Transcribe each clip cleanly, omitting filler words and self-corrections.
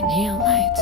the neon lights.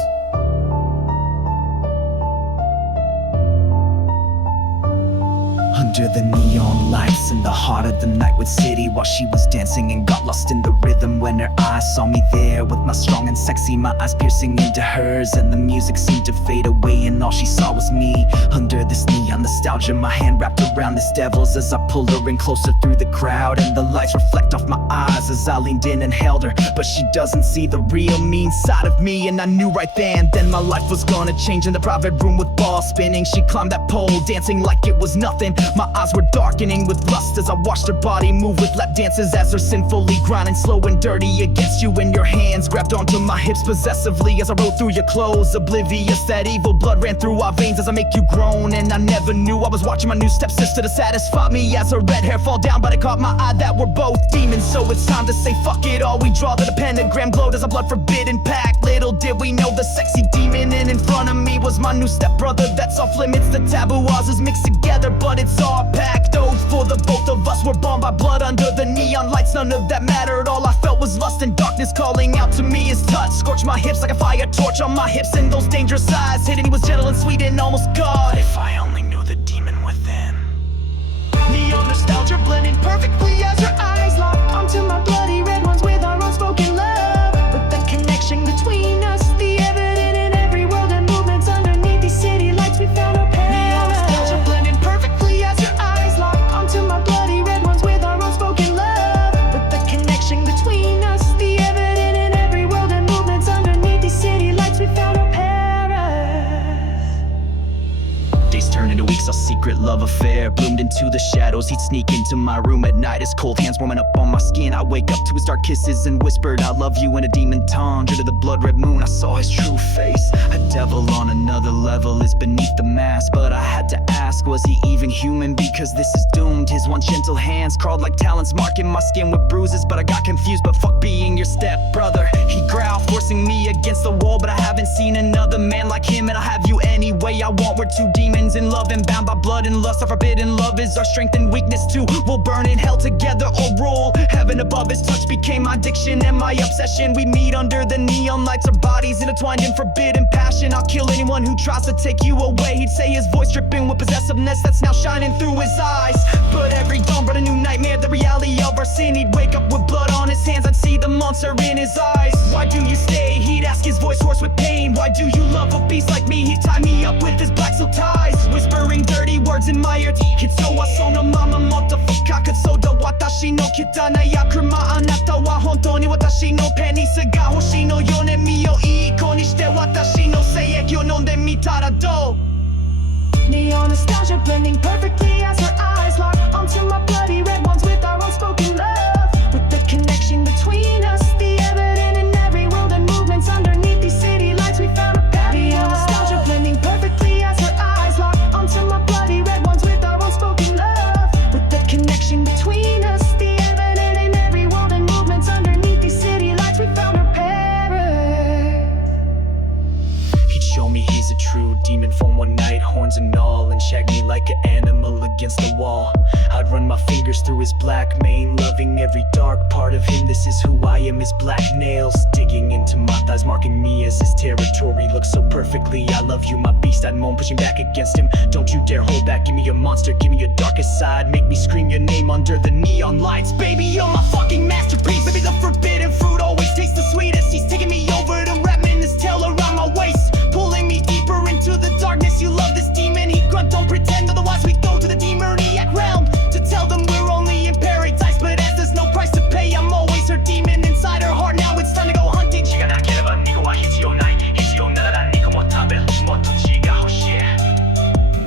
Under the neon lights in the heart of the night with city, while she was dancing and got lost in the rhythm. When her eyes saw me there with my strong and sexy, my eyes piercing into hers, and the music seemed to fade away and all she saw was me. Under this neon nostalgia, my hand wrapped around this devil's as I pulled her in closer through the crowd, and the lights reflect off my eyes as I leaned in and held her. But she doesn't see the real me inside of me, and I knew right then my life was gonna change. In the private room with balls spinning, she climbed that pole dancing like it was nothing. My eyes were darkening with lust as I watched her body move with lap dances as her sinfully grinding slow and dirty against you, and your hands grabbed onto my hips possessively as I rode through your clothes, oblivious that evil blood ran through our veins as I make you groan. And I never knew I was watching my new stepsister to satisfy me as her red hair fall down, but it caught my eye that we're both demons. So it's time to say fuck it all. We draw the pentagram glowed as a blood forbidden pact. Little did we know the sexy demon in front of me was my new stepbrother. That's off limits, the taboo laws is mixed together, but it's all packed. Oath for the both of us, we're bound by blood under the neon lights. None of that mattered, all I felt was lust and darkness calling out to me. His touch scorched my hips like a fire torch on my hips, and those dangerous eyes hidden. He was gentle and sweet and almost God. If I only knew the demon within. Neon nostalgia blending perfectly as your eyes lock onto my bloody red ones with our unspoken love. With the connection between us, the evident in every world and movements underneath these city lights, we found our paradise. Neon nostalgia blending perfectly as your eyes lock onto my bloody red ones with our unspoken love. With the connection between us, the evident in every world and movements underneath these city lights, we found our paradise. Days turned into weeks, our secret love affair bloomed into the shadows. He'd sneak into my room at night, his cold hands warming up on my skin. I wake up to his dark kisses and whispered I love you in a demon tongue. Under the blood red moon I saw his true face. A devil on another level is beneath the mask, but I had to ask, was he even human? Because this is doomed. His one gentle hands crawled like talons, marking my skin with bruises, but I got confused. But fuck being your stepbrother, he growled, forcing me against the wall. But I haven't seen another man like him, and I'll have you any way I want. We're two demons in love and bound by blood and lust. Our forbidden love is our strength and weakness too. We'll burn in hell together or rule heaven above. His touch became my addiction and my obsession. We meet under the neon lights, our bodies intertwined in forbidden passion. I'll kill anyone who tries to take you away. He'd say, his voice dripping with possessiveness that's now shining through his eyes. But every dawn brought a new nightmare, the reality of our sin. He'd wake up with blood on his hands, I'd see the monster in his eyes. Why do you stay? He'd ask, his voice hoarse with pain. Why do you love a beast like me? He'd tie me up with his black silk ties, whispering dirty words in my ear. Hitso wa sono mama moto fukaka soda watashi no kita na yakuruma anata wa hontou ni watashi no penis ga hoshii no yo ne mi o ii iko ni shite watashi no seiyeki o nonde mitara dou. Neon nostalgia blending perfectly as her eyes lock onto my bloody red ones with our unspoken love. With the connection between us, the evident in every world and movements underneath these city lights, we found a paradise. Neon nostalgia blending perfectly as her eyes lock onto my bloody red ones with our unspoken love. With the connection between us, the evident in every world and movements underneath these city lights, we found our paradise. He'd show me he's a true demon form one night, horns and all, and shag me like an animal against the wall. I'd run my fingers through his black mane, loving every dark part of him. This is who I am, his black nails digging into my thighs, marking me as his territory. Looks so perfectly, I love you, my beast, I'd moan, pushing back against him. Don't you dare hold back, give me your monster, give me your darkest side. Make me scream your name under the neon lights. Baby, you're my fucking masterpiece. Baby, the forbidden fruit always tastes the sweetest. He's taking me over to wrapping his tail around my waist, pulling me deeper into the darkness. You love this demon, he grunt, don't pretend. Otherwise we go to the demoniac realm to tell them we're only in paradise. But as there's no price to pay, I'm always her demon inside her heart. Now it's time to go hunting.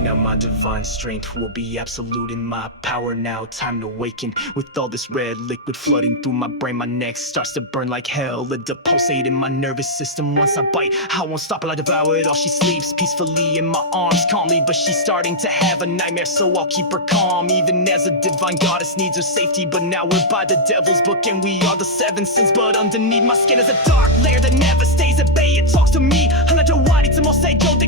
Now my divine strength will be absolute in my power. Now time to awaken. With all this red liquid flooding through my brain, my neck starts to burn like hell. It pulsate in my nervous system. Once I bite, I won't stop till I devour it all. She sleeps peacefully in my arms calmly, but she's starting to have a nightmare, so I'll keep her calm. Even as a divine goddess needs her safety, but now we're by the devil's book and we are the seven sins. But underneath my skin is a dark layer that never stays at bay. It talks to me, あなたはありつも正常的